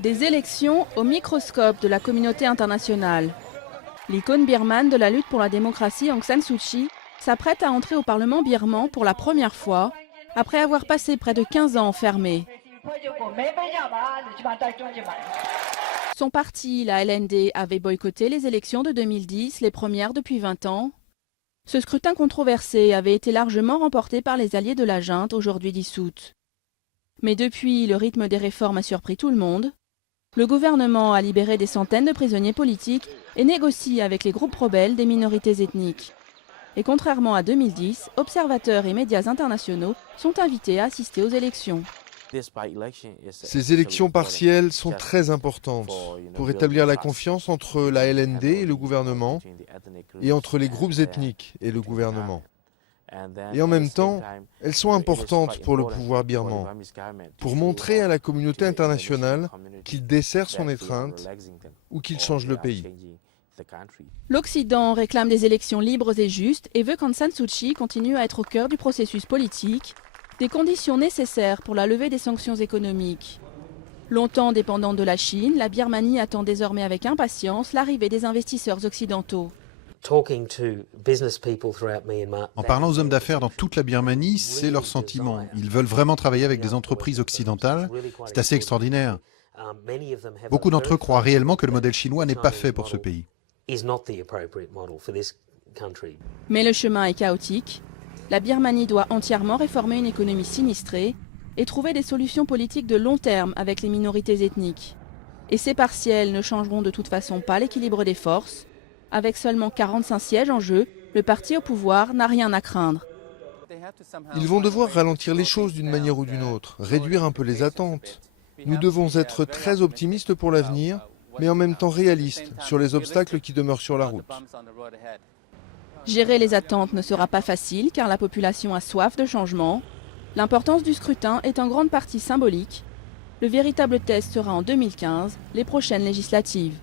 Des élections au microscope de la communauté internationale. L'icône birmane de la lutte pour la démocratie Aung San Suu Kyi s'apprête à entrer au Parlement birman pour la première fois, après avoir passé près de 15 ans enfermée. Son parti, la LND, avait boycotté les élections de 2010, les premières depuis 20 ans. Ce scrutin controversé avait été largement remporté par les alliés de la junte, aujourd'hui dissoute. Mais depuis, le rythme des réformes a surpris tout le monde. Le gouvernement a libéré des centaines de prisonniers politiques et négocie avec les groupes rebelles des minorités ethniques. Et contrairement à 2010, observateurs et médias internationaux sont invités à assister aux élections. Ces élections partielles sont très importantes pour établir la confiance entre la LND et le gouvernement et entre les groupes ethniques et le gouvernement. Et en même temps, elles sont importantes pour le pouvoir birman, pour montrer à la communauté internationale qu'il desserre son étreinte ou qu'il change le pays. L'Occident réclame des élections libres et justes et veut qu'Aung San Suu Kyi continue à être au cœur du processus politique, des conditions nécessaires pour la levée des sanctions économiques. Longtemps dépendante de la Chine, la Birmanie attend désormais avec impatience l'arrivée des investisseurs occidentaux. En parlant aux hommes d'affaires dans toute la Birmanie, c'est leur sentiment. Ils veulent vraiment travailler avec des entreprises occidentales. C'est assez extraordinaire. Beaucoup d'entre eux croient réellement que le modèle chinois n'est pas fait pour ce pays. Mais le chemin est chaotique. La Birmanie doit entièrement réformer une économie sinistrée et trouver des solutions politiques de long terme avec les minorités ethniques. Et ces partiels ne changeront de toute façon pas l'équilibre des forces. Avec seulement 45 sièges en jeu, le parti au pouvoir n'a rien à craindre. Ils vont devoir ralentir les choses d'une manière ou d'une autre, réduire un peu les attentes. Nous devons être très optimistes pour l'avenir, mais en même temps réalistes sur les obstacles qui demeurent sur la route. Gérer les attentes ne sera pas facile car la population a soif de changement. L'importance du scrutin est en grande partie symbolique. Le véritable test sera en 2015, les prochaines législatives.